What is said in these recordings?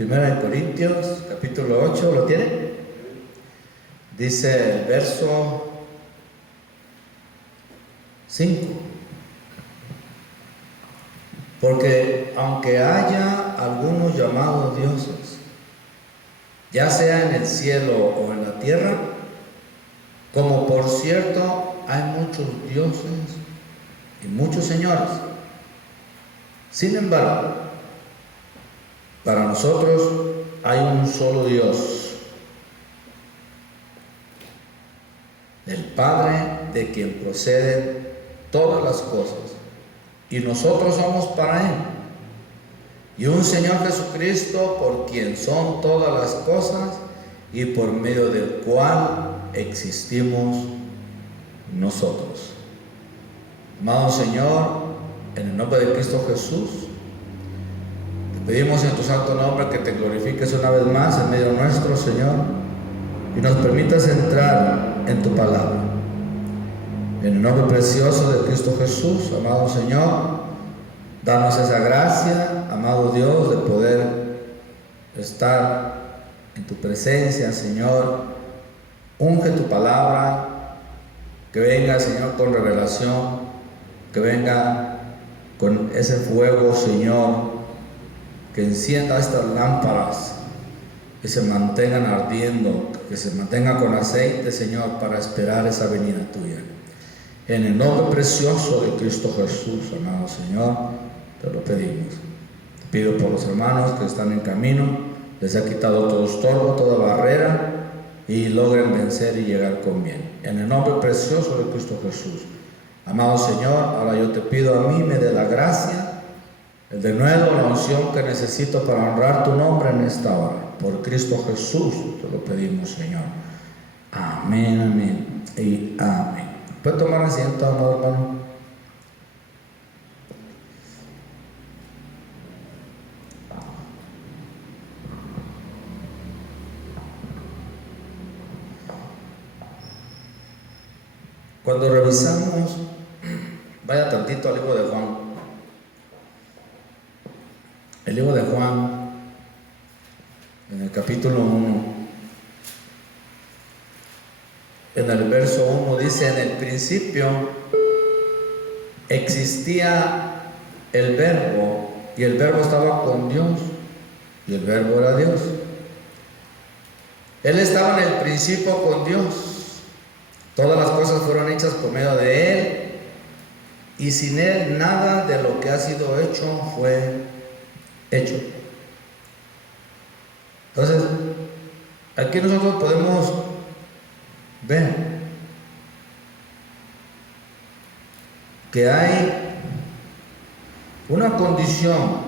Primera de Corintios, capítulo 8, ¿lo tiene? Dice el verso 5. Porque aunque haya algunos llamados dioses, ya sea en el cielo o en la tierra, como por cierto hay muchos dioses y muchos señores, sin embargo, para nosotros hay un solo Dios, el Padre, de quien proceden todas las cosas, y nosotros somos para Él, y un Señor Jesucristo, por quien son todas las cosas y por medio del cual existimos nosotros. Amado Señor, en el nombre de Cristo Jesús, te pedimos en tu santo nombre que te glorifiques una vez más en medio nuestro, Señor, y nos permitas entrar en tu palabra. En el nombre precioso de Cristo Jesús, amado Señor, danos esa gracia, amado Dios, de poder estar en tu presencia, Señor. Unge tu palabra, que venga, Señor, con revelación, que venga con ese fuego, Señor, que encienda estas lámparas, que se mantengan ardiendo, que se mantengan con aceite, Señor, para esperar esa venida tuya. En el nombre precioso de Cristo Jesús, amado Señor, te lo pedimos. Te pido por los hermanos que están en camino, les ha quitado todo estorbo, toda barrera, y logren vencer y llegar con bien. En el nombre precioso de Cristo Jesús. Amado Señor, ahora yo te pido a mí, me dé la gracia, el denuedo, la unción que necesito para honrar tu nombre en esta hora. Por Cristo Jesús te lo pedimos, Señor. Amén, amén y amén. ¿Puede tomar asiento, amado hermano? Cuando revisamos, vaya tantito al libro de Juan. El libro de Juan, en el capítulo 1, en el verso 1 dice: en el principio existía el verbo, y el verbo estaba con Dios, y el verbo era Dios. Él estaba en el principio con Dios. Todas las cosas fueron hechas por medio de Él, y sin Él nada de lo que ha sido hecho fue hecho. Entonces, aquí nosotros podemos ver que hay una condición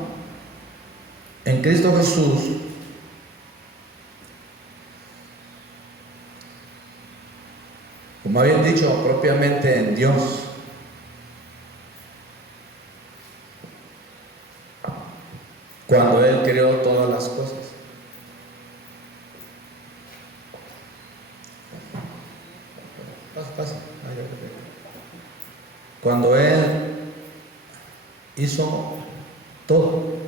en Cristo Jesús como habían dicho, propiamente en Dios. Cuando Él creó todas las cosas. Pasa. Cuando Él hizo todo.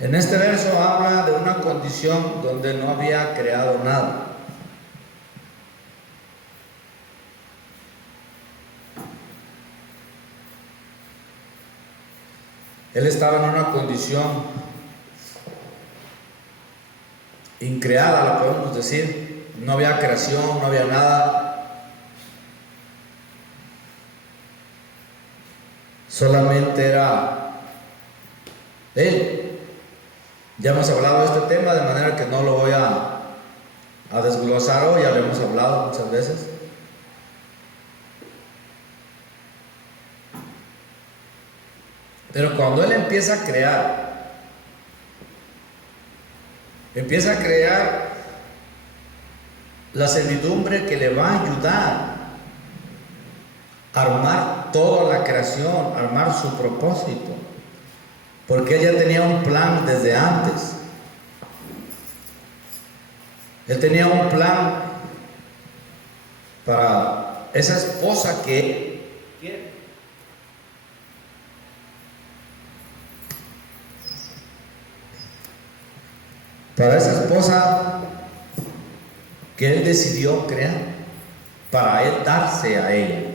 En este verso habla de una condición donde no había creado nada. Él estaba en una condición increada, lo podemos decir. No había creación, no había nada. Solamente era Él. Ya hemos hablado de este tema, de manera que no lo voy a desglosar hoy, ya lo hemos hablado muchas veces. Pero cuando Él empieza a crear la servidumbre que le va a ayudar a armar toda la creación, a armar su propósito. Porque ella tenía un plan desde antes. Él tenía un plan para esa esposa que quiere. para esa esposa que Él decidió crear, para Él darse a ella.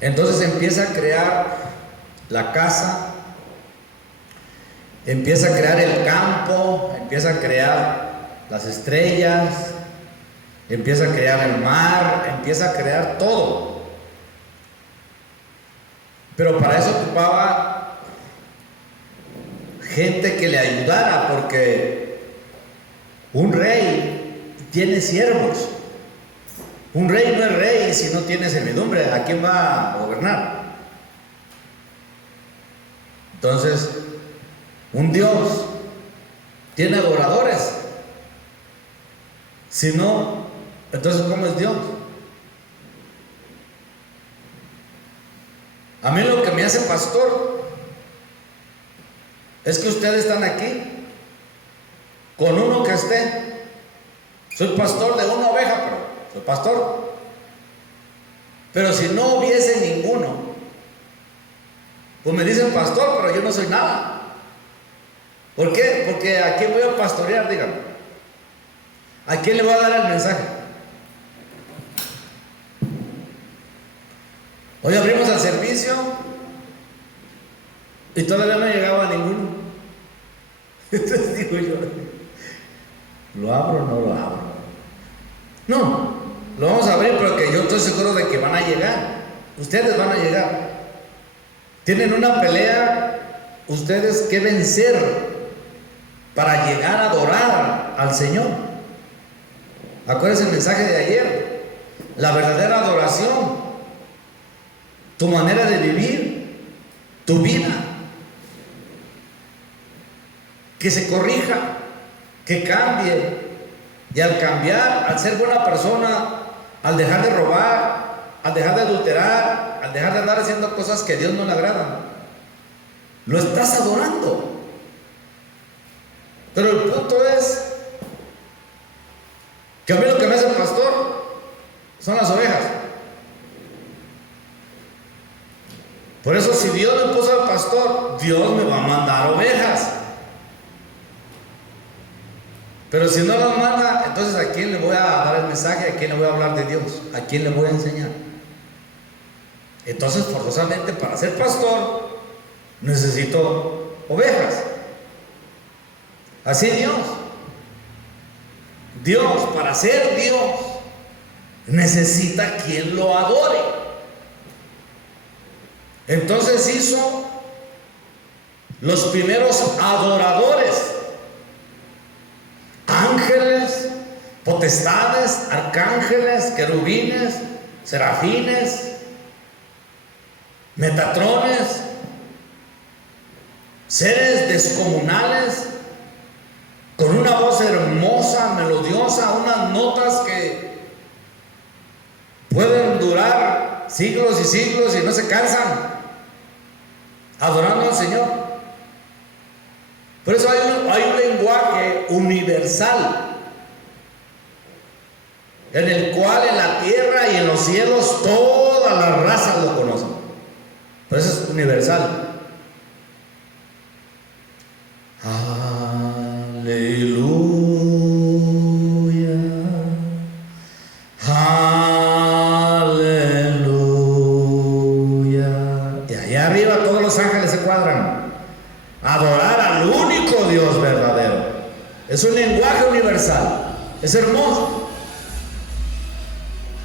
Entonces empieza a crear la casa, empieza a crear el campo, empieza a crear las estrellas, empieza a crear el mar, empieza a crear todo. Pero para eso ocupaba gente que le ayudara, porque un rey tiene siervos. Un rey no es rey si no tiene servidumbre. ¿A quién va a gobernar? Entonces, un Dios tiene adoradores. Si no, entonces ¿cómo es Dios? A mí lo que me hace pastor es que ustedes están aquí con uno que esté. Soy pastor de una oveja, pero soy pastor. Pero si no hubiese ninguno, pues me dicen pastor, pero yo no soy nada. ¿Por qué? Porque ¿a quién voy a pastorear? Díganme. ¿A quién le voy a dar el mensaje? Hoy abrimos el servicio y todavía no llegaba ninguno. Entonces digo yo, ¿lo abro o no lo abro? No, lo vamos a abrir, pero que yo estoy seguro de que van a llegar. Ustedes van a llegar. Tienen una pelea ustedes que vencer para llegar a adorar al Señor. Acuérdense el mensaje de ayer. La verdadera adoración, tu manera de vivir, tu vida, que se corrija, que cambie. Y al cambiar, al ser buena persona, al dejar de robar, al dejar de adulterar, al dejar de andar haciendo cosas que a Dios no le agradan, lo estás adorando. Pero el punto es que a mí lo que me hace el pastor son las ovejas. Por eso, si Dios me puso al pastor, Dios me va a mandar ovejas. Pero si no las manda, entonces ¿a quién le voy a dar el mensaje? ¿A quién le voy a hablar de Dios? ¿A quién le voy a enseñar? Entonces, forzosamente, para ser pastor, necesito ovejas. Así Dios. Dios, para ser Dios, necesita quien lo adore. Entonces hizo los primeros adoradores. Ángeles, potestades, arcángeles, querubines, serafines, metatrones, seres descomunales, con una voz hermosa, melodiosa, unas notas que pueden durar siglos y siglos y no se cansan, adorando al Señor. Por eso hay un lenguaje universal en el cual en la tierra y en los cielos todas las razas lo conocen. Por eso es universal. Aleluya, aleluya. Y allá arriba todos los ángeles se cuadran. Adorar al único Dios verdadero. Es un lenguaje universal. Es hermoso.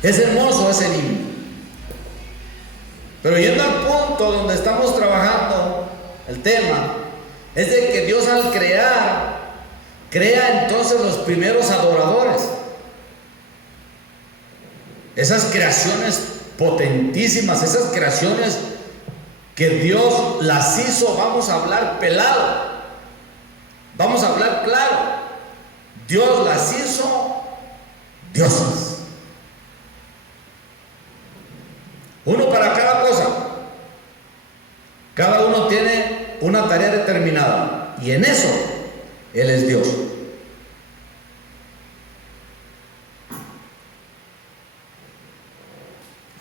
Es hermoso ese himno. Pero yendo al punto donde estamos trabajando, el tema es de que Dios al crear, crea entonces los primeros adoradores. Esas creaciones potentísimas, esas creaciones que Dios las hizo, vamos a hablar pelado, vamos a hablar claro. Dios las hizo dioses. Uno para cada cosa. Cada uno tiene una tarea determinada y en eso Él es Dios.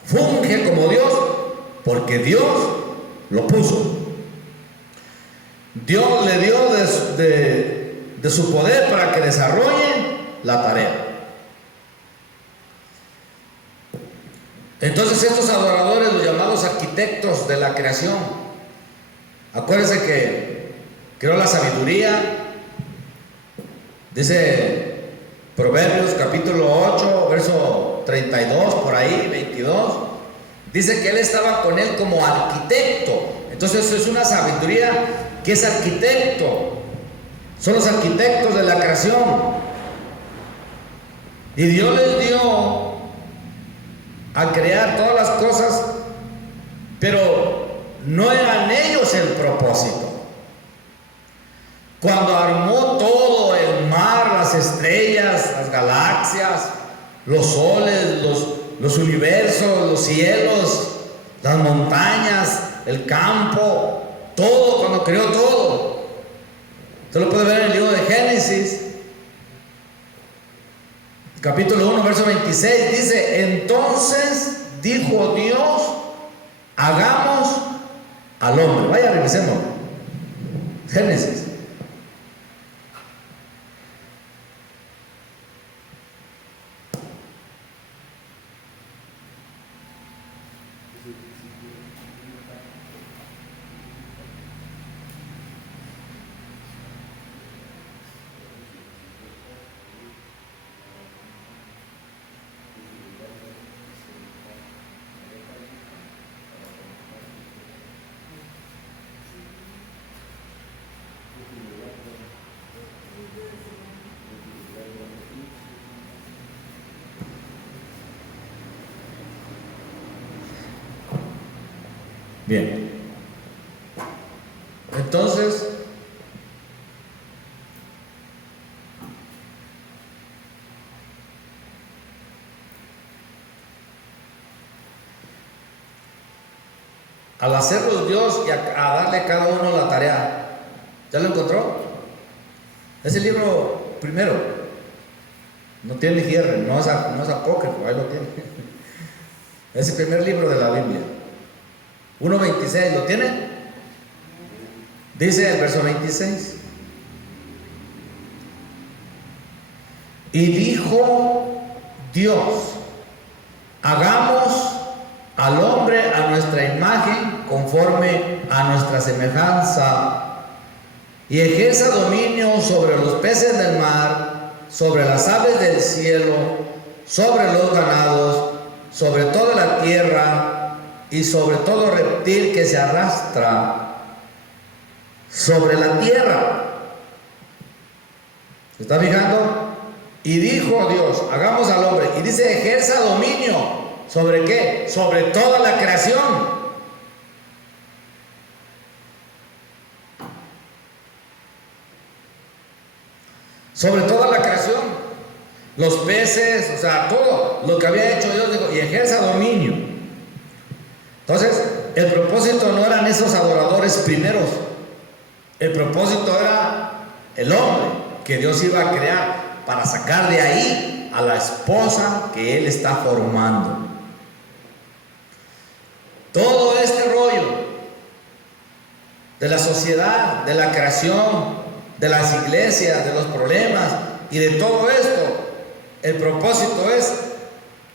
Funge como Dios porque porque Dios lo puso. Dios le dio de su poder para que desarrolle la tarea. Entonces estos adoradores, los llamados arquitectos de la creación, acuérdense que creó la sabiduría, dice Proverbios capítulo 8, verso 32, por ahí, 22, dice que él estaba con él como arquitecto. Entonces es una sabiduría que es arquitecto, son los arquitectos de la creación. Y Dios les dio a crear todas las cosas, pero no eran ellos el propósito. Cuando armó todo, el mar, las estrellas, las galaxias, los soles, los universos, los cielos, las montañas, el campo, todo, cuando creó todo. Usted lo puede ver en el libro de Génesis, capítulo 1, verso 26, dice: entonces dijo Dios, hagamos al hombre. Vaya, revisemos Génesis. Bien, entonces al hacerlos Dios y a darle a cada uno la tarea, ¿ya lo encontró? Es el libro primero, no tiene cierre, no es apócrifo, ahí lo tiene. Es el primer libro de la Biblia. 1:26, ¿lo tiene? Dice el verso 26: y dijo Dios, hagamos al hombre a nuestra imagen, conforme a nuestra semejanza, y ejerza dominio sobre los peces del mar, sobre las aves del cielo, sobre los ganados, sobre toda la tierra, y sobre todo reptil que se arrastra sobre la tierra. ¿Se está fijando? Y dijo Dios, hagamos al hombre, y dice ejerza dominio, ¿sobre qué? Sobre toda la creación. Sobre toda la creación, los peces, o sea, todo lo que había hecho Dios, dijo, y ejerza dominio. Entonces, el propósito no eran esos adoradores primeros, el propósito era el hombre que Dios iba a crear para sacar de ahí a la esposa que Él está formando. Todo este rollo de la sociedad, de la creación, de las iglesias, de los problemas y de todo esto, el propósito es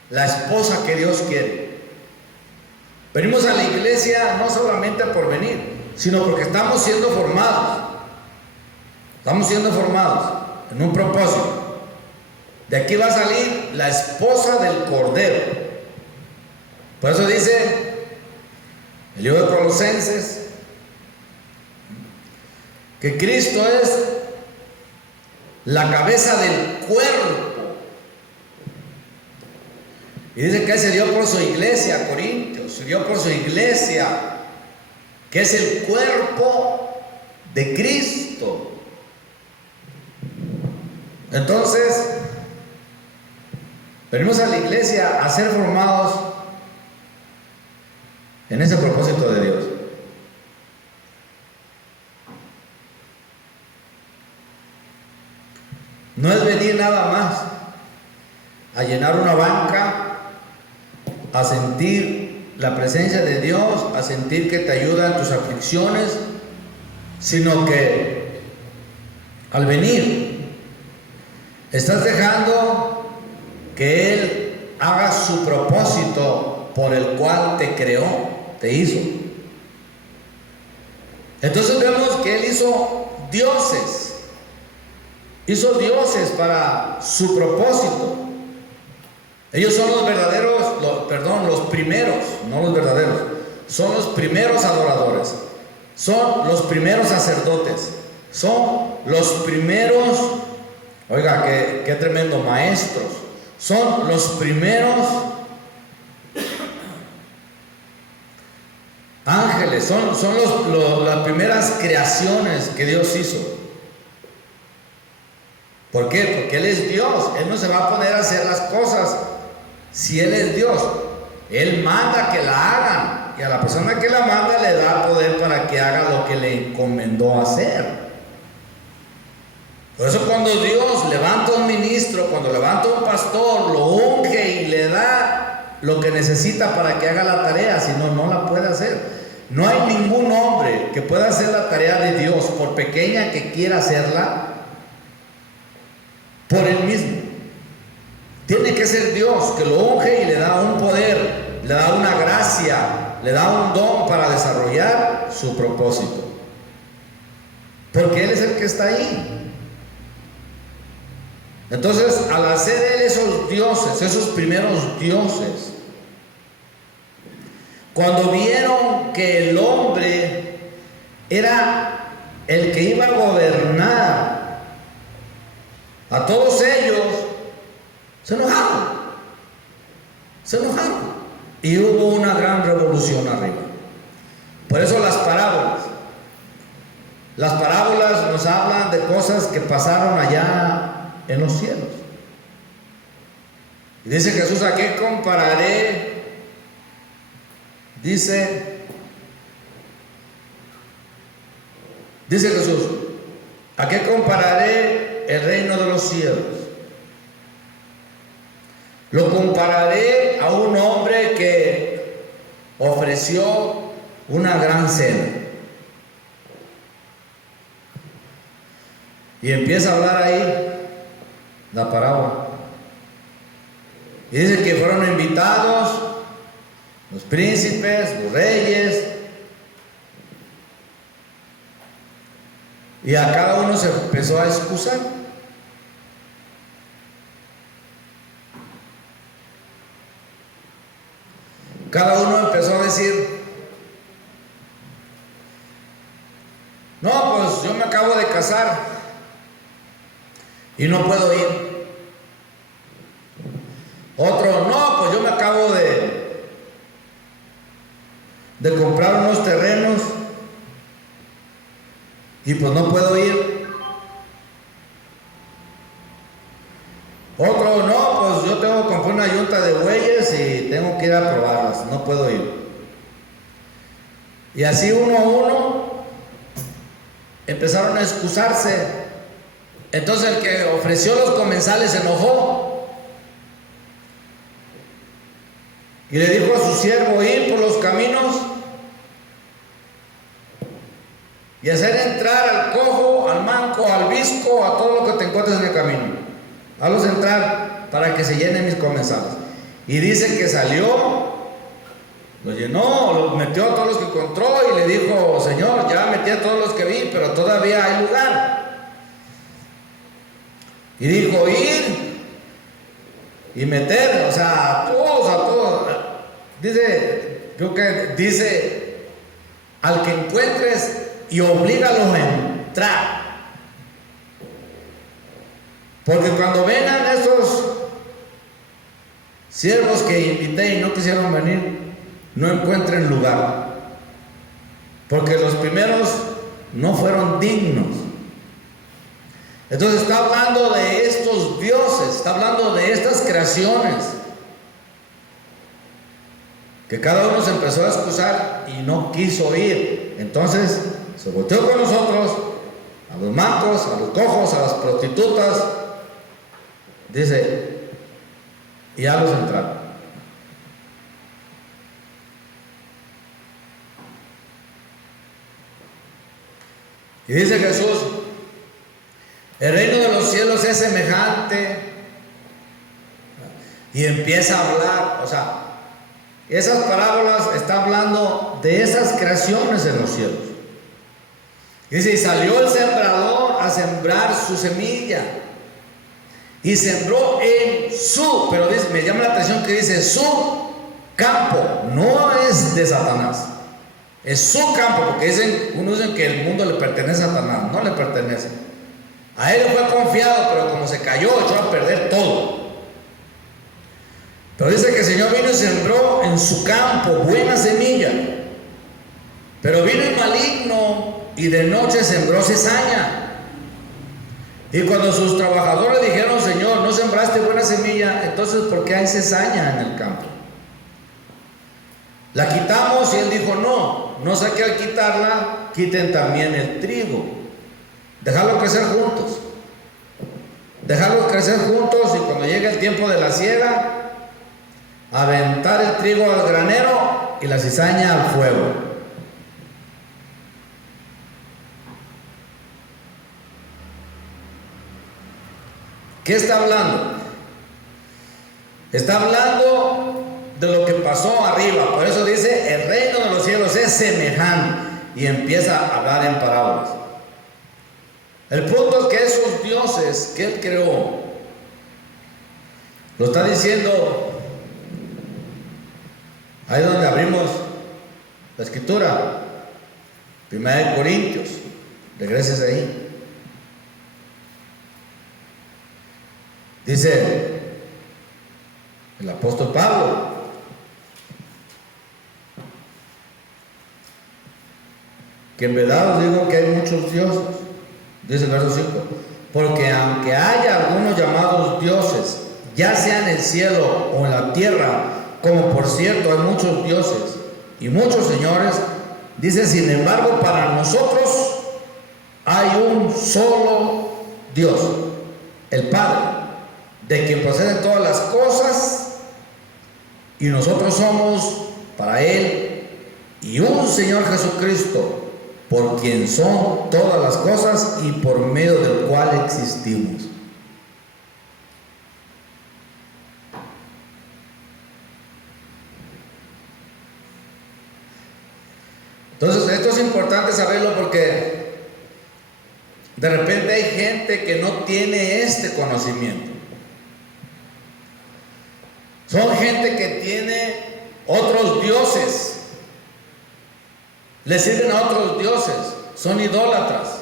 la esposa que Dios quiere. Venimos a la iglesia no solamente por venir, sino porque estamos siendo formados. Estamos siendo formados en un propósito. De aquí va a salir la esposa del Cordero. Por eso dice el libro de Colosenses que Cristo es la cabeza del cuerpo. Y dice que Él se dio por su iglesia, Corintios, se dio por su iglesia, que es el cuerpo de Cristo. Entonces, venimos a la iglesia a ser formados en ese propósito de Dios. No es venir nada más a llenar una banca, a sentir la presencia de Dios, a sentir que te ayuda en tus aflicciones, sino que al venir estás dejando que Él haga su propósito por el cual te creó, te hizo. Entonces vemos que Él hizo dioses para su propósito. Ellos son los verdaderos, los primeros, no los verdaderos, son los primeros adoradores, son los primeros sacerdotes, son los primeros, oiga, qué tremendo, maestros, son los primeros ángeles, son las primeras creaciones que Dios hizo. ¿Por qué? Porque Él es Dios. Él no se va a poner a hacer las cosas si Él es Dios. Él manda que la hagan, y a la persona que la manda le da poder para que haga lo que le encomendó hacer. Por eso cuando Dios levanta un ministro, cuando levanta un pastor, lo unge y le da lo que necesita para que haga la tarea, si no, no la puede hacer. No hay ningún hombre que pueda hacer la tarea de Dios, por pequeña que quiera hacerla, por él mismo. Tiene que ser Dios que lo unge y le da un poder, le da una gracia, le da un don para desarrollar su propósito, porque Él es el que está ahí. Entonces, al hacer Él esos dioses, esos primeros dioses, cuando vieron que el hombre era el que iba a gobernar a todos ellos, se enojaron y hubo una gran revolución arriba. Por eso las parábolas nos hablan de cosas que pasaron allá en los cielos. Y dice Jesús: ¿a qué compararé? Dice Jesús: ¿a qué compararé el reino de los cielos? Lo compararé a un hombre que ofreció una gran cena. Y empieza a hablar ahí la parábola. Y dice que fueron invitados los príncipes, los reyes, y a cada uno se empezó a excusar. Cada uno empezó a decir: no, pues yo me acabo de casar y no puedo ir. Otro: no, pues yo me acabo de comprar unos terrenos y pues no puedo ir. Otro: no, pues yo tengo que comprar una yunta de bueyes y tengo que ir a probarlas, no puedo ir. Y así uno a uno empezaron a excusarse. Entonces el que ofreció los comensales se enojó y le dijo a su siervo: ir por los caminos y hacer entrar al cojo, al manco, al visco, a todo lo que te encuentres en el camino. Hazlos entrar para que se llenen mis comensales. Y dice que salió, lo llenó, lo metió a todos los que encontró y le dijo: Señor, ya metí a todos los que vi, pero todavía hay lugar. Y dijo: ir y meter, o sea, a todos. Dice, creo que dice: al que encuentres y oblígalos a entrar. Porque cuando vengan esos siervos que invité y no quisieron venir, no encuentren lugar. Porque los primeros no fueron dignos. Entonces está hablando de estos dioses, está hablando de estas creaciones, que cada uno se empezó a excusar y no quiso ir. Entonces se volteó con nosotros, a los mancos, a los cojos, a las prostitutas, dice, y ya los entraron. Y dice Jesús, el reino de los cielos es semejante, y empieza a hablar, o sea, esas parábolas está hablando de esas creaciones en los cielos. Dice, y salió el sembrador a sembrar su semilla, y sembró en su, pero dice, me llama la atención que dice su campo, no es de Satanás, es su campo, porque unos dicen que el mundo le pertenece a Satanás, no le pertenece. A él fue confiado, pero como se cayó, echó a perder todo. Pero dice que el Señor vino y sembró en su campo buena semilla, pero vino el maligno y de noche sembró cizaña. Y cuando sus trabajadores dijeron, Señor, no sembraste buena semilla, entonces ¿por qué hay cizaña en el campo? La quitamos, y él dijo, no sé que al quitarla quiten también el trigo, dejarlo crecer juntos, y cuando llegue el tiempo de la siega, aventar el trigo al granero y la cizaña al fuego. ¿Qué está hablando? Está hablando de lo que pasó arriba. Por eso dice, el reino de los cielos es semejante, y empieza a hablar en parábolas. El punto es que esos dioses que él creó, lo está diciendo ahí donde abrimos la escritura, 1 Corintios, regreses ahí. Dice el apóstol Pablo, que en verdad os digo que hay muchos dioses. Dice el verso 5, porque aunque haya algunos llamados dioses, ya sea en el cielo o en la tierra, como por cierto hay muchos dioses y muchos señores, dice, sin embargo, para nosotros hay un solo Dios, el Padre, de quien proceden todas las cosas, y nosotros somos para Él, y un Señor Jesucristo, por quien son todas las cosas y por medio del cual existimos. Entonces, esto es importante saberlo, porque de repente hay gente que no tiene este conocimiento. Son gente que tiene otros dioses, le sirven a otros dioses, son idólatras,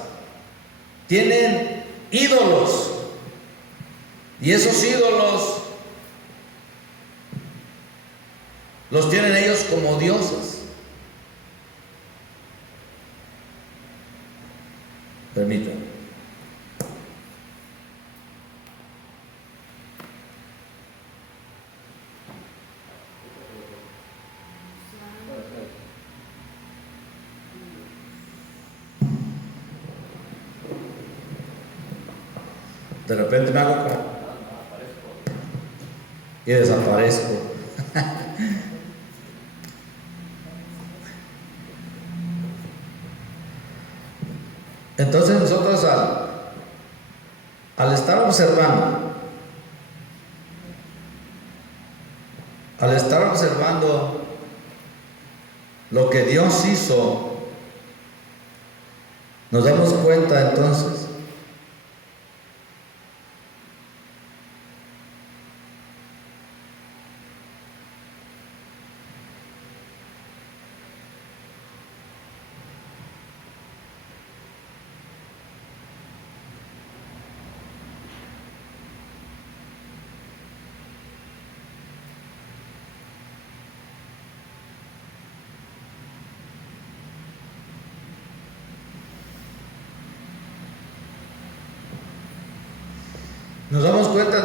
tienen ídolos, y esos ídolos los tienen ellos como dioses. Permítanme. De repente me hago como y desaparezco. Entonces nosotros al estar observando lo que Dios hizo, nos damos cuenta entonces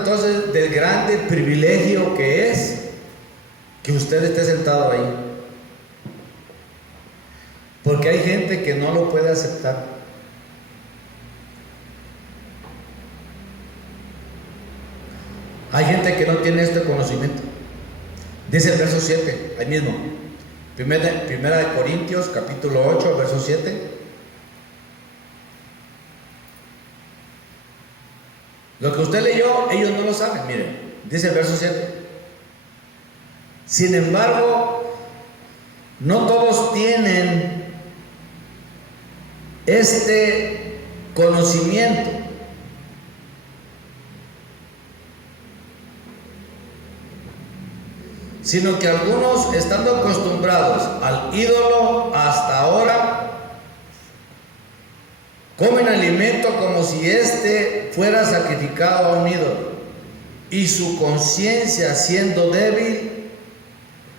entonces del grande privilegio que es que usted esté sentado ahí, porque hay gente que no lo puede aceptar. Hay gente que no tiene este conocimiento. Dice el verso 7, ahí mismo, Primera de Corintios capítulo 8, verso 7. Lo que usted leyó, ellos no lo saben. Miren, dice el verso 7. Sin embargo, no todos tienen este conocimiento. Sino que algunos, estando acostumbrados al ídolo hasta ahora, comen alimento como si éste fuera sacrificado a un ídolo, y su conciencia, siendo débil,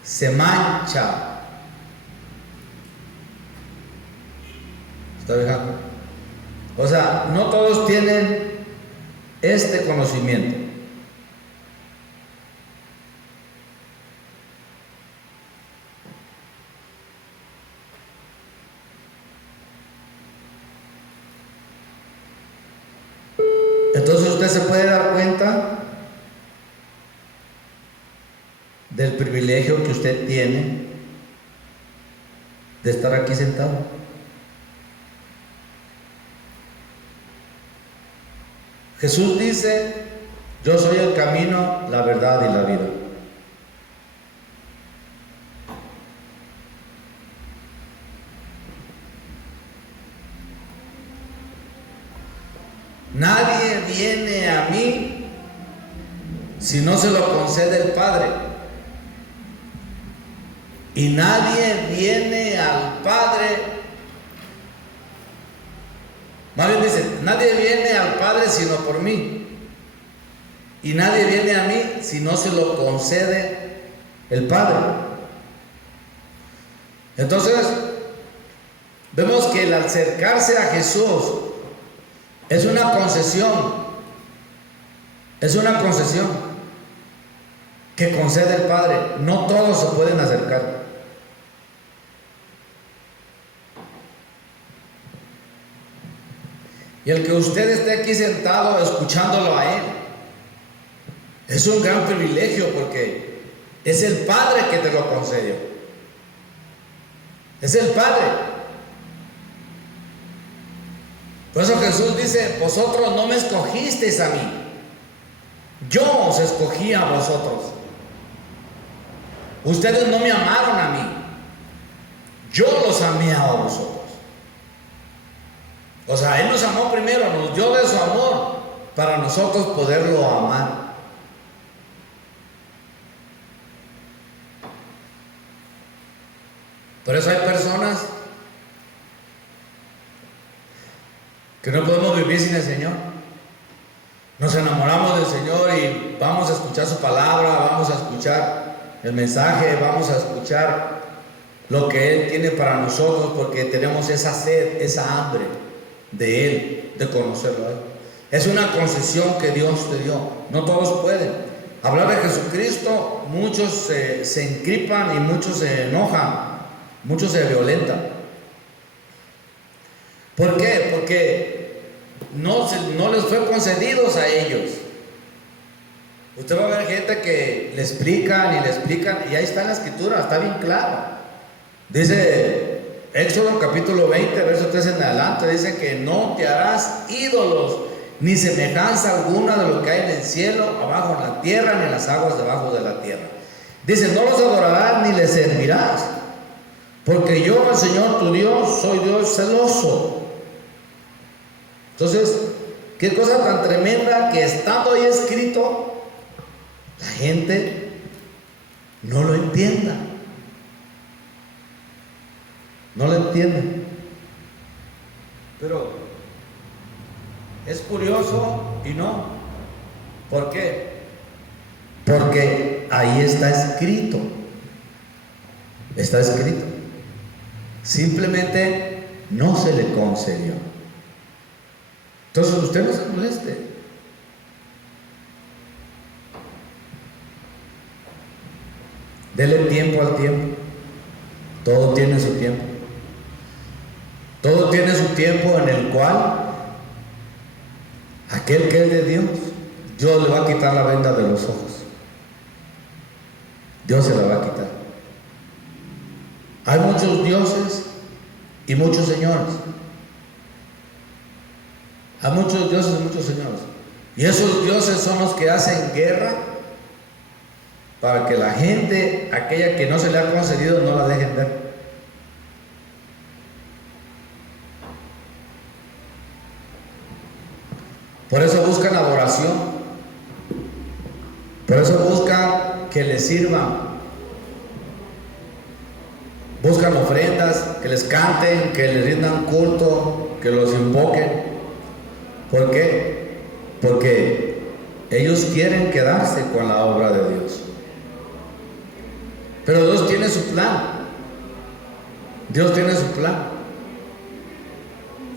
se mancha. ¿Está fijando? O sea, no todos tienen este conocimiento. Entonces usted se puede dar cuenta del privilegio que usted tiene de estar aquí sentado. Jesús dice: yo soy el camino, la verdad y la vida. Nadie viene a mí si no se lo concede el Padre. Y nadie viene al Padre. Más bien dice: nadie viene al Padre sino por mí. Y nadie viene a mí si no se lo concede el Padre. Entonces, vemos que el acercarse a Jesús es una concesión. Es una concesión que concede el Padre. No todos se pueden acercar. Y el que usted esté aquí sentado escuchándolo a Él es un gran privilegio, porque es el Padre que te lo concedió. Es el Padre. Por eso Jesús dice: vosotros no me escogisteis a mí, yo os escogí a vosotros. Ustedes no me amaron a mí, yo los amé a vosotros. O sea, Él nos amó primero, nos dio de su amor para nosotros poderlo amar. Por eso hay personas que no podemos vivir sin el Señor. Nos enamoramos del Señor y vamos a escuchar su palabra, vamos a escuchar el mensaje, vamos a escuchar lo que Él tiene para nosotros, porque tenemos esa sed, esa hambre de Él, de conocerlo a Él. Es una concesión que Dios te dio. No todos pueden. Hablar de Jesucristo, muchos se encripan y muchos se enojan, muchos se violentan. ¿Por qué? Porque no les fue concedidos a ellos. Usted va a ver gente que le explican y ahí está en la escritura, está bien claro. Dice Éxodo capítulo 20, verso 3 en adelante, dice que no te harás ídolos ni semejanza alguna de lo que hay en el cielo, abajo en la tierra, ni en las aguas debajo de la tierra. Dice: no los adorarás ni les servirás, porque yo, el Señor tu Dios, soy Dios celoso. Entonces, qué cosa tan tremenda que estando ahí escrito, la gente no lo entienda. No lo entiende. Pero es curioso y no. ¿Por qué? Porque ahí está escrito. Está escrito. Simplemente no se le concedió. Entonces usted no se moleste. Dele tiempo al tiempo. Todo tiene su tiempo. Todo tiene su tiempo en el cual aquel que es de Dios le va a quitar la venda de los ojos. Dios se la va a quitar. Hay muchos dioses y muchos señores. Hay muchos dioses y muchos señores. Y esos dioses son los que hacen guerra para que la gente, aquella que no se le ha concedido, no la dejen ver. Por eso buscan adoración, por eso buscan que les sirvan, buscan ofrendas, que les canten, que les rindan culto, que los invoquen. ¿Por qué? Porque ellos quieren quedarse con la obra de Dios. Pero Dios tiene su plan. Dios tiene su plan.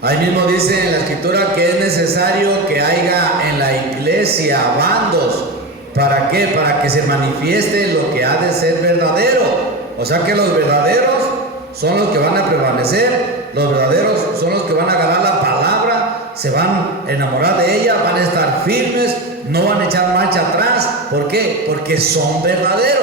Ahí mismo dice en la escritura que es necesario que haya en la iglesia bandos. ¿Para qué? Para que se manifieste lo que ha de ser verdadero. O sea que los verdaderos son los que van a prevalecer. Los verdaderos son los que van a agarrar la palabra, se van a enamorar de ella, van a estar firmes, no van a echar marcha atrás. ¿Por qué? Porque son verdaderos.